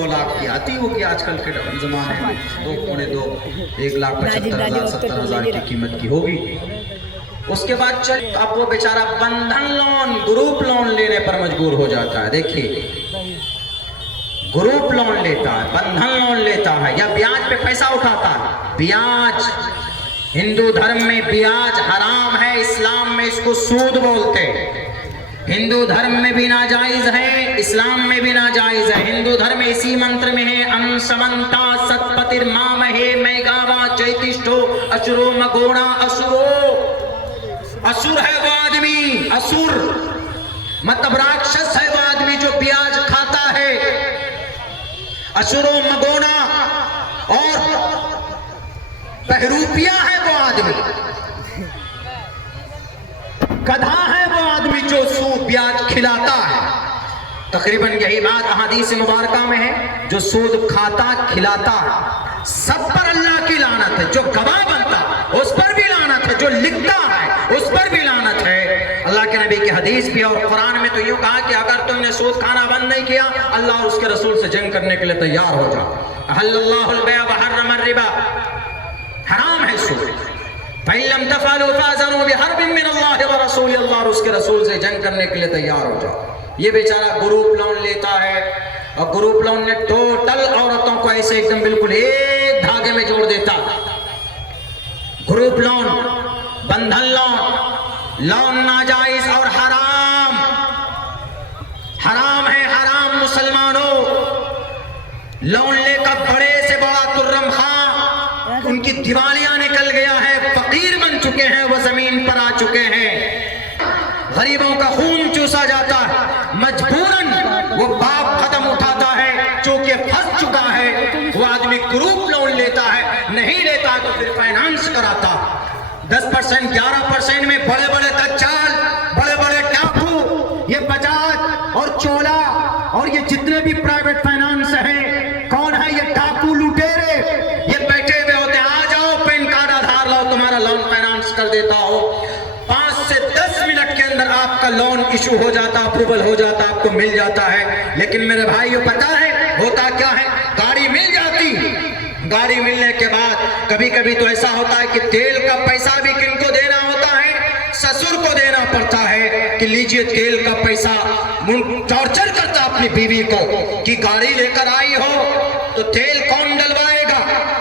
2 लाख की आती होगी आजकल के ज़माने में, 2.2 1,75,000 70,000 की कीमत की होगी। उसके बाद चल अब वो बेचारा बंधन लोन ग्रुप लोन लेने पर मजबूर हो जाता है। देखिए ग्रुप लोन लेता है, बंधन लोन लेता है या ब्याज पे पैसा उठाता है। ब्याज, हिंदू धर्म में ब्याज हराम है, इस्लाम में इसको सूद बोलते हैं। हिंदू धर्म में भी नाजायज है, इस्लाम में भी नाजायज है। हिंदू धर्म में इसी मंत्र में है अंशवंता सतपतिर्मामहे मैगावा चैतिष्ठो असुरो मगोड़ा असुरो। असुर है वो आदमी, असुर मतलब राक्षस है वो आदमी जो ब्याज खाता है। असुरो मगोना और बहरूपिया है वो आदमी, गधा है वो आदमी जो सूद ब्याज खिलाता है। तकरीबन यही बात अहादीस मुबारका में है, जो सूद खाता खिलाता है सब पर अल्लाह की लानत है। जो गवाह बनता उस पर भी लानत है, जो लिखता है उस पर भी लानत है। अल्लाह के नबी की हदीस भी और कुरान में तो यूं कहा कि अगर तुमने सूद खाना बंद नहीं किया, अल्लाह और उसके रसूल से जंग करने के लिए तैयार हो जाओ। अहल्लल्लाहुल बैअ व हर्रमर रिबा, हराम है सूद। फइल्लम तफअलू फअज़नु बिहर्बिन मिनल्लाहि व रसूलिही, अल्लाह और उसके रसूल से जंग करने के लिए तैयार हो जाओ। ये बेचारा ग्रुप लोन लेता है और ग्रुप लोन ने टोटल औरतों को ऐसे एकदम बिल्कुल एक धागे में जोड़ देता। ग्रुप लोन, बंधन लोन, लोन नाजायज और हराम, हराम है, हराम मुसलमानों। लोन लेकर बड़े से बड़ा तुर्रम खां उनकी दिवालियां निकल गया है, फकीर बन चुके हैं, वो जमीन पर आ चुके हैं। गरीबों का खून चूसा जाता है, मजबूरन वो बाप कदम उठाता है जो कि फंस चुका है। वो आदमी ग्रुप लोन लेता है, नहीं लेता तो फिर फाइनेंस कराता। 10% 11% में बड़े बड़े दज्जाल, बड़े बड़े टापू, ये बजाज और चोला और ये जितने भी प्राइवेट फाइनेंस हैं, कौन है ये टापू लुटेरे, ये बैठे हुए होते हैं, आ जाओ पैन कार्ड आधार लाओ तुम्हारा लोन फाइनेंस कर देता हो। 5 से 10 मिनट के अंदर आपका लोन इशू हो जाता, अप्रूवल हो जाता, आपको मिल जाता है। लेकिन मेरे भाइयों पता है होता क्या है, गाड़ी मिल जाती, गाड़ी मिलने के बाद कभी कभी तो ऐसा होता है कि तेल का पैसा भी किनको देना होता है, ससुर को देना पड़ता है कि लीजिए तेल का पैसा। टॉर्चर करता अपनी बीवी को कि गाड़ी लेकर आई हो तो तेल कौन डलवाएगा,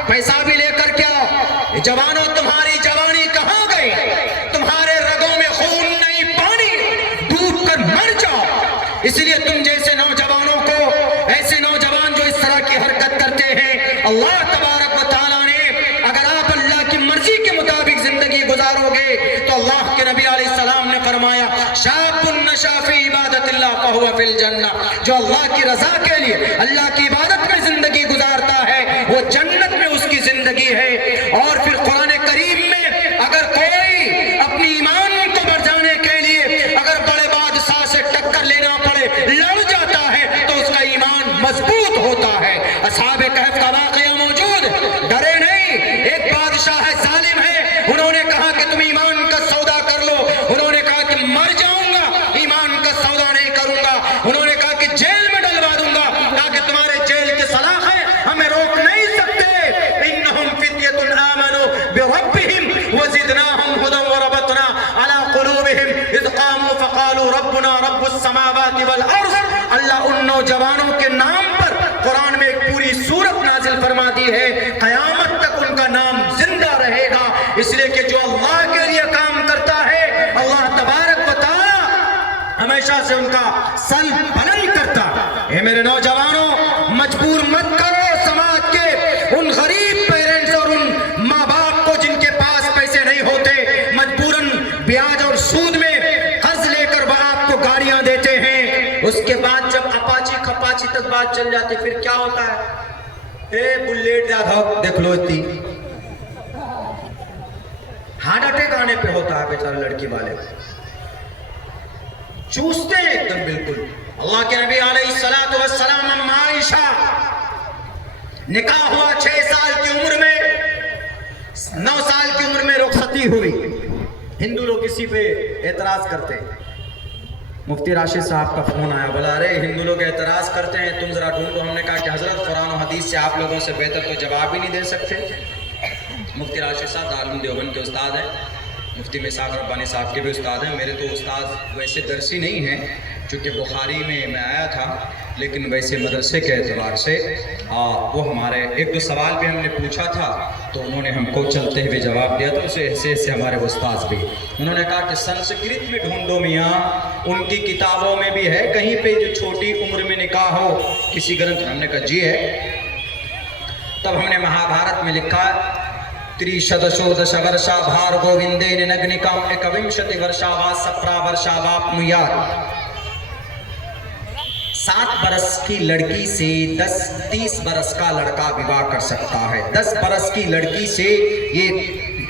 पैसा भी लेकर क्या। जवानों तुम्हारी जवानी कहाँ गई, तुम्हारे रगों में खून नहीं पानी, डूब कर मर जाओ। इसलिए तुम जैसे नौजवानों को, ऐसे नौजवान जो इस तरह की हरकत करते हैं, अल्लाह तबारक व तआला ने, अगर आप अल्लाह की मर्जी के मुताबिक जिंदगी गुजारोगे तो अल्लाह के नबी अलैहिस्सलाम ने फरमाया शाबुन नशा फी इबादतिल्लाह फहुवा फिल जन्नह, जो अल्लाह की रजा के लिए अल्लाह की इबादत में जिंदगी गुजारता है वो जन्नत में उसकी जिंदगी है। और फिर कुरान करीम में अगर कोई अपनी ईमान को बढ़ाने के लिए अगर बड़े बादशाह से टक्कर लेना पड़े, लड़ जाता है तो उसका ईमान मजबूत होता है। असहाबे कहफ का वाकया मौजूद, डरे नहीं। एक बादशाह है, जालिम है, उन्होंने कहा कि तुम ईमान का सौदा कर लो। उन्होंने कहा कि मर जाऊंगा, ईमान का सौदा नहीं करूंगा। उन्होंने कहा कि जेल में डलवा दूंगा, ताकि तुम्हारे जेल के सलाखे हमें रोक नहीं सकते। इन्नहुम फित्यतुन आमनू बिरब्बिहिम वज़िदनाहुम हुदन वरबतना अला कुलूबिहिम इज़ क़ामू फ़क़ालू रब्बुना रब्बुस समावाति वल अर्ज़। अल्लाह उन नौजवानों के नाम पर कुरान में एक पूरी सूरत नाजिल फरमा दी है, क़यामत तक उनका नाम जिंदा रहेगा। इसलिए कि जो अल्लाह के लिए काम करता है, अल्लाह तबारक व तआला हमेशा से उनका सन बुलंद करता है। ए मेरे नौजवानों, मजबूर मत करो समाज के उन गरीब पेरेंट्स और उन माँ बाप को जिनके पास पैसे नहीं होते, मजबूरन ब्याज और सूद में कर्ज लेकर वह आपको गाड़ियां देते हैं। उसके बाद जब अपाची खपाची तक बात चल जाती, फिर क्या होता है, ए बुलेट यादव देख लो, इतनी हार्ट अटैक आने पे होता है बेचारे लड़की वाले, चूसते हैं एकदम बिल्कुल। अल्लाह के नबी अलैहिस्सलातु वस्सलाम, अम्मा आयशा, निकाह हुआ 6 साल की उम्र में, 9 साल की उम्र में रुखसती हुई। हिंदू लोग इसी पे एतराज करते हैं। मुफ्ती राशिद साहब का फोन आया, बोला अरे हिंदू लोग एतराज करते हैं, तुम जरा ढूंढो। हमने कहा कि हजरत حدیث سے آپ لوگوں سے بہتر تو جواب ہی نہیں دے سکتے. مفتی راشد صاحب دارالعلوم دیوبند کے استاد ہیں, مفتی مسعود ربانی صاحب کے بھی استاد ہیں. میرے تو استاد ویسے درسی نہیں ہیں, چونکہ بخاری میں آیا تھا, لیکن ویسے مدرسے کے اعتبار سے وہ ہمارے ایک دو سوال بھی ہم نے پوچھا تھا تو انہوں نے ہم کو چلتے ہوئے جواب دیا. تو اسی حیثیت سے ہمارے استاد بھی انہوں نے کہا کہ سنسکرت میں ڈھونڈو میاں, ان کی کتابوں میں بھی ہے کہیں پہ جو چھوٹی عمر میں نکاح ہو کسی گرنتھ. ہم نے کہا جی ہے. تب ہم نے مہابھارت میں لکھا त्रिशदशोदश वर्षा भार गोविंदेन नग्निकम एकविंशति वर्षा वा सप्रा वर्षा वाप्नुयात्. 7 बरस की लड़की से 30 बरस का लड़का विवाह कर सकता है. 10 बरस की लड़की से ये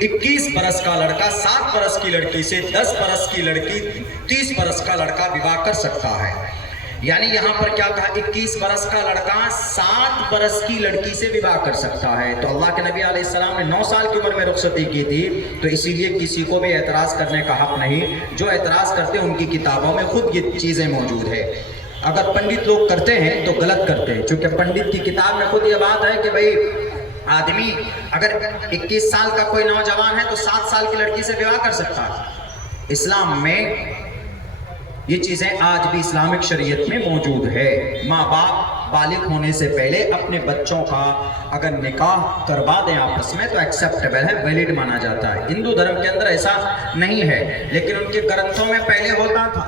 21 बरस का लड़का, 7 बरस की लड़की से 10 बरस की लड़की 30 बरस का लड़का विवाह कर सकता है. यानी यहाँ पर क्या कहा, 21 बरस का लड़का 7 बरस की लड़की से विवाह कर सकता है. तो अल्लाह के नबी अलैहिस्सलाम ने 9 साल की उम्र में रुखसती की थी, तो इसीलिए किसी को भी एतराज़ करने का हक नहीं. जो एतराज़ करते हैं उनकी किताबों में खुद ये चीज़ें मौजूद है. अगर पंडित लोग करते हैं तो गलत करते हैं, क्योंकि पंडित की किताब में खुद ये बात है कि भाई आदमी अगर 21 साल का कोई नौजवान है तो 7 साल की लड़की से विवाह कर सकता है. इस्लाम में ये चीज़ें आज भी इस्लामिक शरीयत में मौजूद है. माँ बाप बालिग होने से पहले अपने बच्चों का अगर निकाह करवा दें आपस में तो एक्सेप्टेबल है, वैलिड माना जाता है. हिंदू धर्म के अंदर ऐसा नहीं है, लेकिन उनके ग्रंथों में पहले होता था.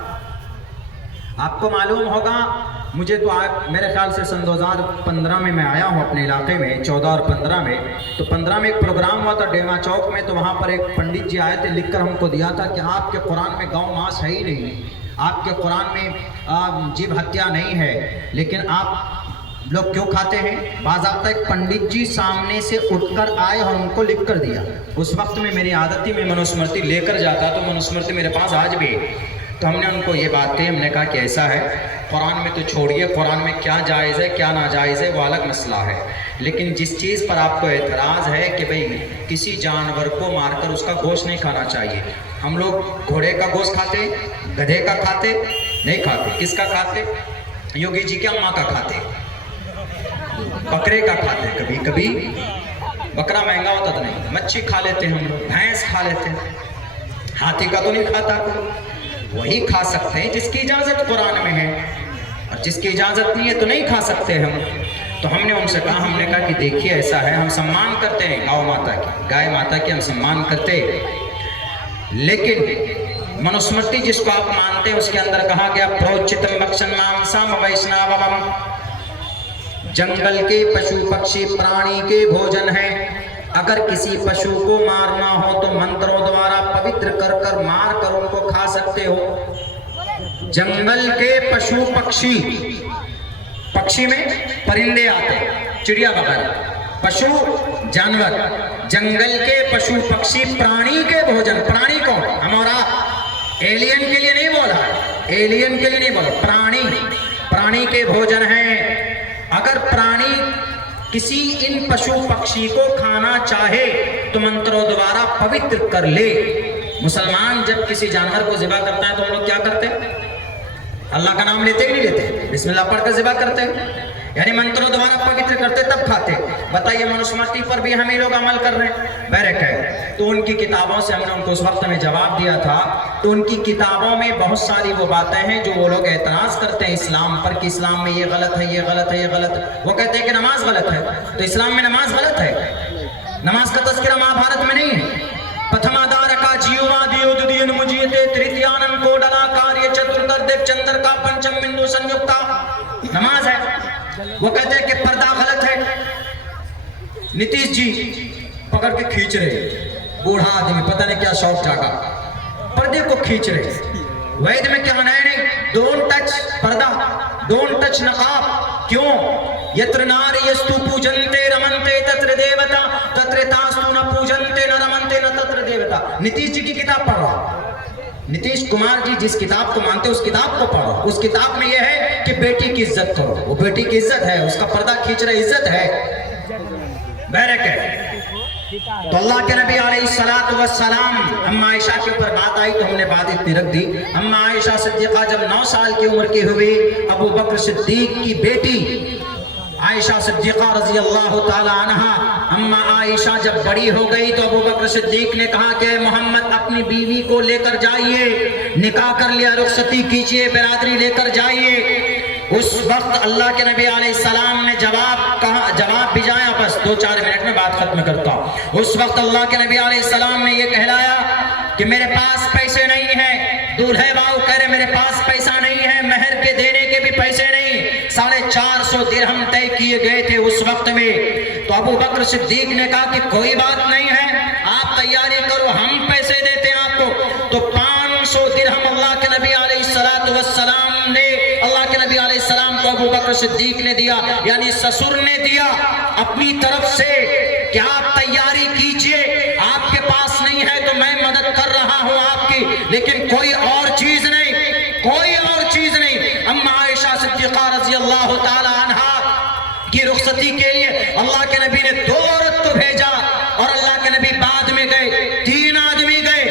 आपको मालूम होगा, मुझे तो आज मेरे ख्याल से सन 2015 में मैं आया हूँ अपने इलाके में, 14 और 15 में. तो 15 में एक प्रोग्राम हुआ था डेमा चौक में, तो वहाँ पर एक पंडित जी आए थे, लिखकर हमको दिया था कि आपके कुरान में गौ मांस है ही नहीं, आपके कुरान में जीव हत्या नहीं है, लेकिन आप लोग क्यों खाते हैं. बाज़ाब्ता एक पंडित जी सामने से उठकर आए और उनको लिख कर दिया. उस वक्त में मेरी आदत थी, मैं मनुस्मृति लेकर जाता, तो मनुस्मृति मेरे पास आज भी. तो हमने उनको ये बात कही, हमने कहा कि ऐसा है, कुरान में तो छोड़िए, कुरान में क्या जायज़ है क्या नाजायज़ है वो अलग मसला है, लेकिन जिस चीज़ पर आपको एतराज़ है कि भाई किसी जानवर को मारकर उसका गोश्त नहीं खाना चाहिए. हम लोग घोड़े का गोश्त खाते, गधे का खाते नहीं खाते. किसका खाते? योगी जी की अम्मा का खाते. बकरे का खाते, कभी कभी बकरा महंगा होता तो नहीं, मच्छी खा लेते हम लोग, भैंस खा लेते हैं, हाथी का तो नहीं खाता कोई. वही खा सकते हैं जिसकी इजाज़त कुरान में है, और जिसकी इजाज़त नहीं है तो नहीं खा सकते हम. तो हमने उनसे कहा, हमने कहा कि देखिए ऐसा है, हम सम्मान करते हैं गौ माता की, गाय माता की हम सम्मान करते हैं, लेकिन मनुस्मृति जिसको आप मानते हैं उसके अंदर कहा गया प्रोचितम भक्षण मांसम वैष्णवम, जंगल के पशु पक्षी प्राणी के भोजन है. अगर किसी पशु को मारना हो तो मंत्रों द्वारा पवित्र कर कर मार कर उनको खा सकते हो. जंगल के पशु पक्षी, पक्षी में परिंदे आते, चिड़िया वगैरह, पशु जानवर, जंगल के पशु पक्षी प्राणी के भोजन. प्राणी कौन? हमारा एलियन के लिए नहीं बोला, एलियन के लिए नहीं बोला, प्राणी, प्राणी के भोजन है. अगर प्राणी किसी इन पशु पक्षी को खाना चाहे तो मंत्रों द्वारा पवित्र कर ले. मुसलमान जब किसी जानवर को ज़िबा करता है तो हम लोग क्या करते हैं? अल्लाह का नाम लेते कि नहीं लेते? बिस्मिल्लाह पढ़कर ज़िबा करते हैं, यानी मंत्रों द्वारा पवित्र करते तब खाते. बताइए मनुस्मृति पर भी हम ही लोग अमल कर रहे हैं, बैरक है. तो उनकी किताबों से हमने उनको उस वक्त में जवाब दिया था. तो उनकी किताबों में बहुत सारी वो बातें हैं जो वो लोग एतराज़ करते हैं इस्लाम पर कि इस्लाम में ये गलत है, ये गलत है, ये गलत है. वो कहते हैं कि नमाज गलत है, तो इस्लाम में नमाज गलत है. नमाज का तज़किरा महाभारत में नहीं है. प्रथमादार का जीवादियोदीन मुझीते तृतीयानन कोडला कार्य चतुर्दर्देव चंद्र का पंचम बिंदु संयुक्ता नमाज है. वो कहते हैं कि पर्दा गलत है. नीतीश जी पकड़ के खींच रहे, बूढ़ा आदमी, पता नहीं क्या शौक जागा, पर्दे को खींच रहे. वैद में क्या मनाया? नहीं, डोंट टच पर्दा, डोंट टच नकाब. क्यों? यत्र नारी यस्तु पूजन्ते रमन्ते तत्र देवता तत्र तास्तु न पूजन्ते न रमन्ते न तत्र देवता. नीतीश जी की किताब पढ़ रहा, नीतीश कुमार जी जिस किताब को मानते हैं उस किताब को पढ़ो. उस किताब में यह है कि बेटी की इज्जत करो. वो बेटी की इज्जत है, उसका पर्दा खींच रहा, इज्जत है, बैरक है. तो अल्लाह के नबी अलैहिस्सलातु वस्सलाम, अम्मा आयशा के ऊपर बात आई तो हमने बात इतनी रख दी. अम्मा आयशा सिद्दीक़ा जब 9 साल की उम्र की हुई, अबू बकर सिद्दीक की बेटी عائشہ صدیقہ رضی اللہ تعالی عنہ اما عائشہ جب بڑی ہو گئی تو ابو بکر صدیق نے کہا کہ محمد اپنی بیوی کو لے کر جائیے، نکاح کر لیا، رخصتی کیجئے، برادری لے کر جائیے۔ اس وقت اللہ کے نبی علیہ السلام نے جواب بھیجایا، بس 2-4 منٹ میں بات ختم کرتا ہوں۔ اس وقت اللہ کے نبی علیہ السلام نے یہ کہلایا کہ میرے پاس پیسے نہیں ہیں۔ دولہے باؤ کہہ رہے میرے پاس پیسہ نہیں ہے، مہر کے دینے کے بھی پیسے نہیں۔ 450 درہم طے کیے گئے تھے اس وقت میں۔ تو ابو بکر صدیق نے کہا کہ کوئی بات نہیں ہے، آپ تیاری کرو، ہم پیسے دیتے ہیں آپ کو۔ تو 500 درہم اللہ کے نبی علیہ السلام نے کو ابو بکر صدیق نے دیا، یعنی سسر نے دیا اپنی طرف سے کہ آپ تیاری کیجئے، آپ کے پاس نہیں ہے تو میں مدد کر رہا ہوں آپ کی، لیکن کوئی اور چیز نہیں، کوئی اور چیز نہیں۔ اما عائشہ صدیقہ رضی اللہ تعالی عنہا کی رخصتی کے لیے اللہ کے نبی نے 2 عورت کو بھیجا، اور اللہ کے نبی بعد میں گئے، 3 آدمی گئے،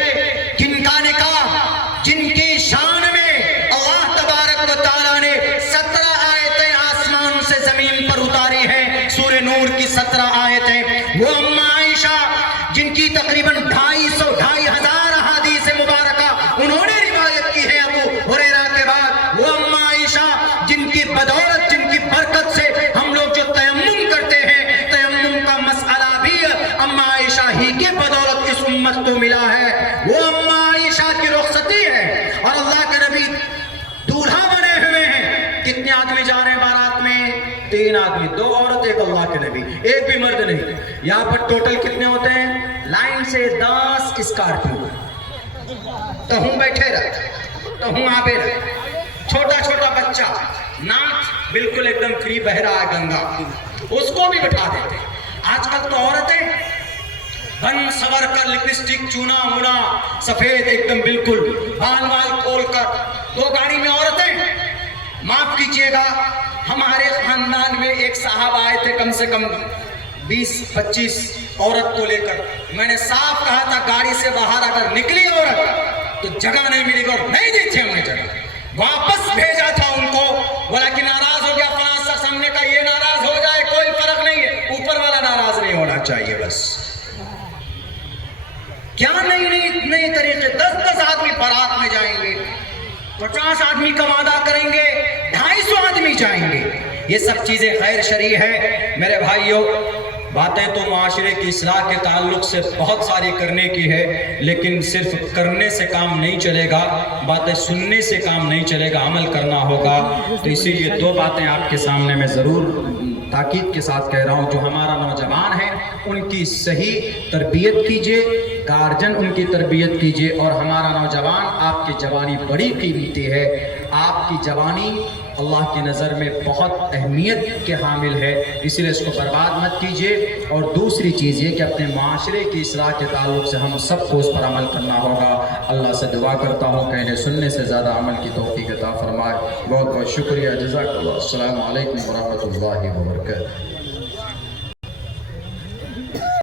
جن کا نکاح، جن کی شان میں اللہ تبارک و تعالیٰ نے 17 آیتیں آسمان سے زمین پر اتاری ہیں، سورہ نور کی 17 آیتیں۔ وہ اما عائشہ جن کی تقریباً 250 احادیث مبارکہ انہوں نے روایت کی ہے ابو ہریرہ کے بعد، وہ اما عائشہ جن کی بدولت، جن کی برکت سے ہم لوگ جو تیمم کرتے ہیں، تیمم کا مسئلہ بھی اما عائشہ ہی کے بدولت اس امت کو ملا ہے۔ وہ اما عائشہ کی رخصتی ہے، اور اللہ کے نبی دولہا بنے ہوئے ہیں۔ کتنے آدمی جا رہے ہیں بارات میں؟ 3 آدمی، 2 عورت، 1 اللہ کے نبی، ایک بھی مرد نہیں۔ یہاں پر ٹوٹل کتنے ہوتے ہیں؟ لائن سے 10 اسکارپیو، تو ہوں بیٹھے رہے، تو ہوں آبے رہے، چھوٹا چھوٹا بچہ، ناک بالکل ایک دم فری بہ رہا ہے گنگا، اس کو بھی بٹھا دیتے۔ آج کل تو عورتیں بن سور کر، لپسٹک چونا ہونا سفید ایک دم بالکل، بال وال کھول کر، 2 گاڑی میں عورتیں۔ معاف کیجئے گا، ہمارے خاندان میں ایک صاحب آئے تھے، کم سے کم 20-25 عورت کو لے کر۔ میں نے صاف کہا تھا گاڑی سے باہر اگر نکلی عورت تو جگہ نہیں ملے گی، اور نہیں دی تھی ہمیں جگہ، واپس بھیجا تھا ان کو، بولا کہ ناراض ہو گیا فلاں شخص، ہم نے کہا یہ ناراض ہو جائے کوئی فرق نہیں ہے، اوپر والا ناراض نہیں ہونا چاہیے بس۔ کیا نئی طریقے، 10 آدمی بارات میں جائیں گے، 50 آدمی کا وعدہ کریں گے، 250 آدمی جائیں گے، یہ سب چیزیں غیر شرعی ہے۔ میرے بھائیوں، باتیں تو معاشرے کی اصلاح کے تعلق سے بہت ساری کرنے کی ہے، لیکن صرف کرنے سے کام نہیں چلے گا، باتیں سننے سے کام نہیں چلے گا، عمل کرنا ہوگا۔ تو اسی لیے 2 باتیں آپ کے سامنے میں ضرور تاکید کے ساتھ کہہ رہا ہوں۔ جو ہمارا نوجوان ہے ان کی صحیح تربیت کیجئے، گارجن ان کی تربیت کیجئے، اور ہمارا نوجوان، آپ کی جوانی بڑی قیمتی ہے، آپ کی جوانی اللہ کی نظر میں بہت اہمیت کے حامل ہے، اسی لیے اس کو برباد مت کیجئے۔ اور دوسری چیز یہ کہ اپنے معاشرے کی اصلاح کے تعلق سے ہم سب کو اس پر عمل کرنا ہوگا۔ اللہ سے دعا کرتا ہوں کہ انہیں سننے سے زیادہ عمل کی توفیق عطا فرمائے۔ بہت بہت شکریہ، جزاک اللہ۔ السلام علیکم ورحمۃ اللہ وبرکاتہ۔